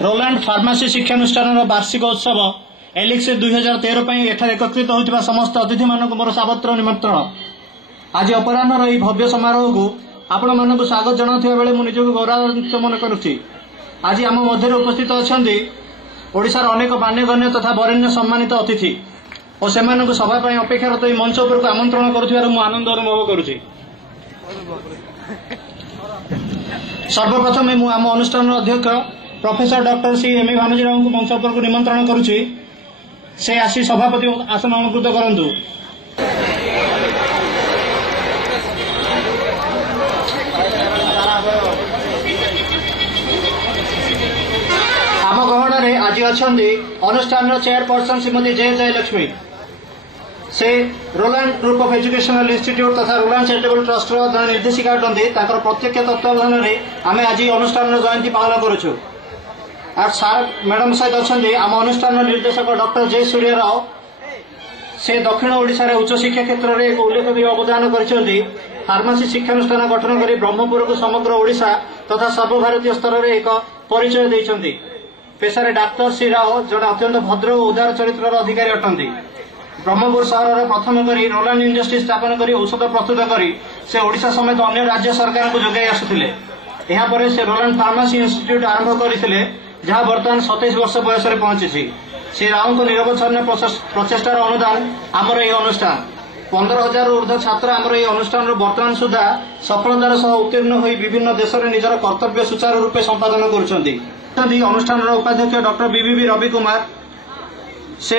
Roland pharmacy शिक्षानुष्ठान वार्षिक उत्सव एलिक्स 2013 एठार एकत्रित होता समस्त अतिथि मानक मोर सावत्र निमंत्रण। आज अपराह्न यह भव्य समारोह को आपण मानक स्वागत जनाउथिबा बेले मु निजको गौरवान्वित मन करुछि। आज आम मध्य उपस्थित अच्छा ओडिशार अनेक मान्यगण्य तथा वरेण्य सम्मानित अतिथि और सेमानक सभा पई अपेक्षारत यह मंच उपर को आमंत्रण करुथिबार मु आनंद अनुभव करुछि। सर्वप्रथम मु आम अनुष्ठान अध्यक्ष प्रोफेसर डॉक्टर सी एम भानुजीराव को मंच उपर को निमंत्रण करुछि। से आसी सभापति आसन अलंकृत करंतु। आम गहन में आज अच्छा अनुष्ठान चेयरपर्सन श्रीमती जयलक्ष्मी से Roland group of educational institute तथा रोलांड चैरिटेबल ट्रस्ट जन निर्देशिका अटंती प्रत्यक्ष तत्वावधान में आम आज अनुष्ठान जयंती पालन करुछु। और सार मैडम सहित अच्छा आम अनुष्ठान निर्देशक डॉक्टर जे सूर्य राव से दक्षिण ओडिशा उच्च शिक्षा क्षेत्र में एक उल्लेखनीय अवदान कर फार्मासी शिक्षानुष्ठान गठन कर ब्रह्मपुर को समग्र ओडिशा तथा सर्वभारतीय स्तर में एक परिचय देइछन्ति। पेशारे डाक्टर श्री राव जड़े अत्यंत भद्र और उदार चरित्र अधिकारी अटंती। ब्रह्मपुर सहर प्रथम करी रोलांड इंडस्ट्री स्थापन कर औषध प्रस्तुत कर से ओडिशा समेत अन्य राज्य सरकार को जोगाई आसुथिले। एहा परे से रोलांड फार्मासी इंस्टीट्यूट आरंभ करथिले जहाँ बर्तमान 27 वर्ष बयस पहुंची। श्री राव निरवच्छिन्न प्रचेष्टार अनुदान आमर यह अनुष्ठान 15,000 ऊर्ध्व छात्र आमर यह अनुष्ठान बर्तमान सुधा सफलतार सह उत्तीर्ण हो विभिन्न देश में निजर कर्तव्य सुचारू रूपे संपादन कर अनुष्ठान उपाध्यक्ष डॉक्टर बीबी रवि कुमार से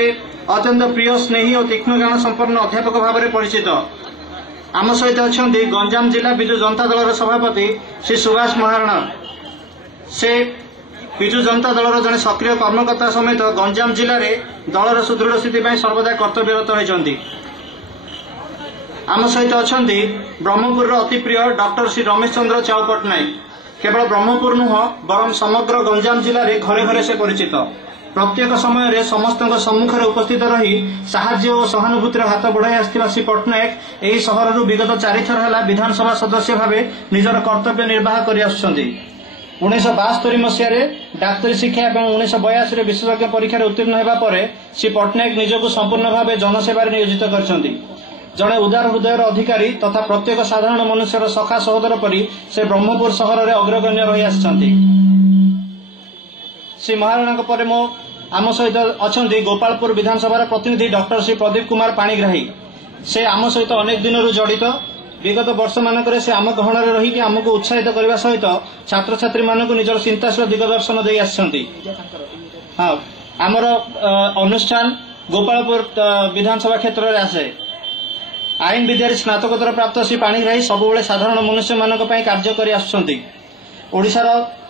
अत्यंत प्रिय स्नेही और तीक्ष्ण ज्ञान संपन्न अध्यापक भाव में परिचित। आम सहित अच्छा गंजाम जिला विजु जनता दल सभापति श्री सुभाष महाराणा से विजु जनता दलर जड़े सक्रिय कर्मकर्ता समेत गंजाम जिले में दलर सुदृढ़ स्थिति सर्वदा कर्तव्यरत होती। आम सहित अच्छा ब्रह्मपुर अति प्रिय डॉक्टर श्री रमेश चंद्र चाउ पट्टनायक केवल ब्रह्मपुर नुह बरं समग्र गंजाम जिले में घरे घरे से परिचित। प्रत्येक समय रे समस्त सम्मुखें उपस्थित रही साहाय्य और सहानुभूतिर हाथ बढ़ाई आसथिबा श्री पट्टनायक एही सहर विगत 4 थर है विधानसभा सदस्य भाव निजर कर्तव्य निर्वाह कर आसुछन्ति। 1972 मसीह डाक्तरी शिक्षा और 1982 विशेषज्ञ परीक्षा उत्तीर्ण होगा पर श्री पट्टनायक निजक संपूर्ण भाव जनसेवार नियोजित कर जड़े उदार हृदयर अधिकारी तथा प्रत्येक साधारण मनुष्यर सखा सहोदर परी से ब्रह्मपुर सहर में अग्रगण्य रही आसी। श्री महाराणा पर मो आम सहित अच्छा गोपालपुर विधानसभा प्रतिनिधि डॉक्टर श्री प्रदीप कुमार पाणिग्राही से आम सहित अनेक दिन जड़ित विगत वर्ष मानक से आम गहन रही आमको उत्साहित करने सहित छात्र छात्री मानक निजर चिंताशील दिगदर्शन दे आसी। हाँ आमर अनुष्ठान गोपालपुर विधानसभा क्षेत्र में आसे आईन विद्यार स्नातकोत्तर प्राप्त श्री पाणिग्राही सबुबले साधारण मनुष्य मानक कार्य कर ओडिशार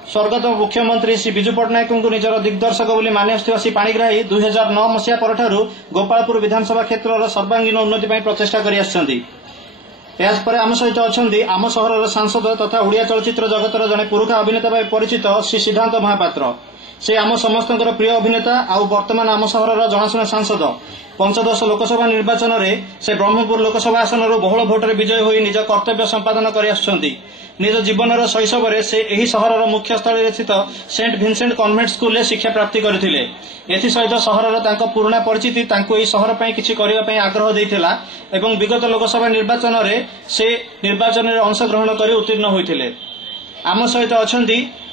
स्वर्गत मुख्यमंत्री श्री विजु पट्टनायक को निजर दिग्दर्शक बोली मानि आसुथिबा श्री पाणिग्राही 2009 मसीहा परठारु गोपालपुर विधानसभा क्षेत्र सर्वांगीन उन्नति प्रचेषा कर आम सहित अच्छा आम सहर सांसद तथा ओडिया चलचित्र जगतर जड़े पुरुखा अभिनेता भाव परिचित श्री सिद्धांत महापात्र से आम समस्त प्रिय अभिनेता आउ वर्तमान आम सहर जनाशुना सांसद पंचदश लोकसभा निर्वाचन में से ब्रह्मपुर लोकसभा आसन बहुल भोटर विजय होई निज कर्तव्य संपादन कर निज जीवन शैशव से यही सहर मुख्य स्थल स्थित सेंट भिनसेंट कन्वेंट स्कूल शिक्षा प्राप्ति करथिले। एथिसहित सहर पुराणा परिचिति तांको सहर पर किछि करिबा पई आग्रह देइथिला एवं विगत लोकसभा निर्वाचन में से निर्वाचन में अंशग्रहण कर उत्तीर्ण होइथिले। आम सहित अच्छा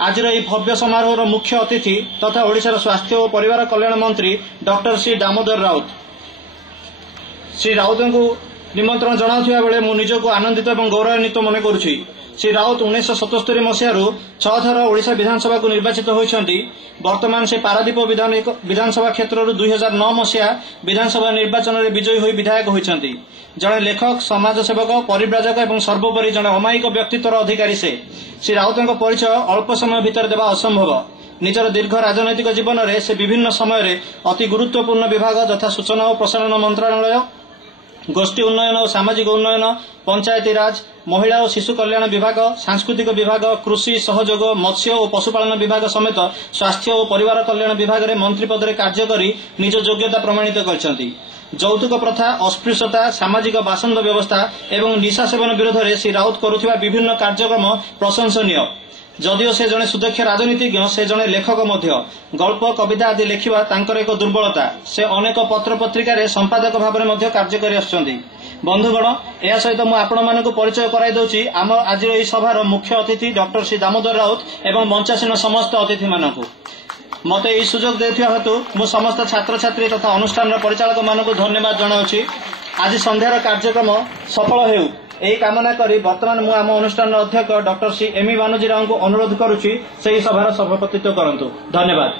आज भव्य समारोह मुख्य अतिथि तथा ओडिशार स्वास्थ्य और परिवार कल्याण मंत्री डॉक्टर श्री दामोदर राउत श्री राउत को निमंत्रण जनाउथिबा बेले मु निजको आनंदित और गौरवान्वित मन करुछि। श्री राउत 1977 मसीह 6 थर ओडिशा विधानसभा को निर्वाचित होइछन्ति। वर्तमान से पारादीप विधानसभा क्षेत्र 2009 मसीहा विधानसभा निर्वाचन में विजयी होई विधायक होइछन्ति। जड़े लेखक समाजसेवक परिव्राजक और सर्वोपरि जड़े अमायिक व्यक्तित्वर अधिकारी से श्री राउत परिचय अल्प समय भितर देवा असंभव। निजर दीर्घ राजनैतिक जीवन में से विभिन्न समय अति गुरुत्वपूर्ण विभाग यथा सूचना और प्रसारण मंत्रालय गोष्ठी उन्नयन और सामाजिक उन्नयन पंचायती राज महिला और शिशु कल्याण विभाग सांस्कृतिक विभाग कृषि सहयोग मत्स्य और पशुपालन विभाग समेत स्वास्थ्य और परिवार कल्याण विभाग में मंत्री पद में कार्य कर निज योग्यता प्रमाणित करछन्ति। यौतुक प्रथा अस्पृश्यता सामाजिक बासंद व्यवस्था एवं निशा सेवन विरोध में श्री राउत करुथिबा विभिन्न कार्यक्रम प्रशंसनीय। जदिओ से जड़े सुदक्ष राजनीतिज्ञ से जड़े लेखक गल्प कविता आदि लेखिबा तांकर एक दुर्बलता से अनेक पत्र पत्रिका संपादक भाव में कार्य कर आछन्ति। बंधुगण या सहित मु आपण मानक परिचय कराई दउछि आम आज एही सभार मुख्य अतिथि डॉक्टर श्री दामोदर राउत एवं मंचासीन समस्त अतिथि मानक मते यही सुजोग देथिबा हेतु मु समस्त छात्र छात्री तथा अनुष्ठान परिचालक मानक धन्यवाद जनाउछि। आज संध्यार कार्यक्रम सफल हेउ यही कामना करी वर्तमान मु आम अनुष्ठान अध्यक्ष डॉक्टर श्री एम बानुजी राव को अनुरोध करुछि सही सभार सभापतित्व करंतु। धन्यवाद।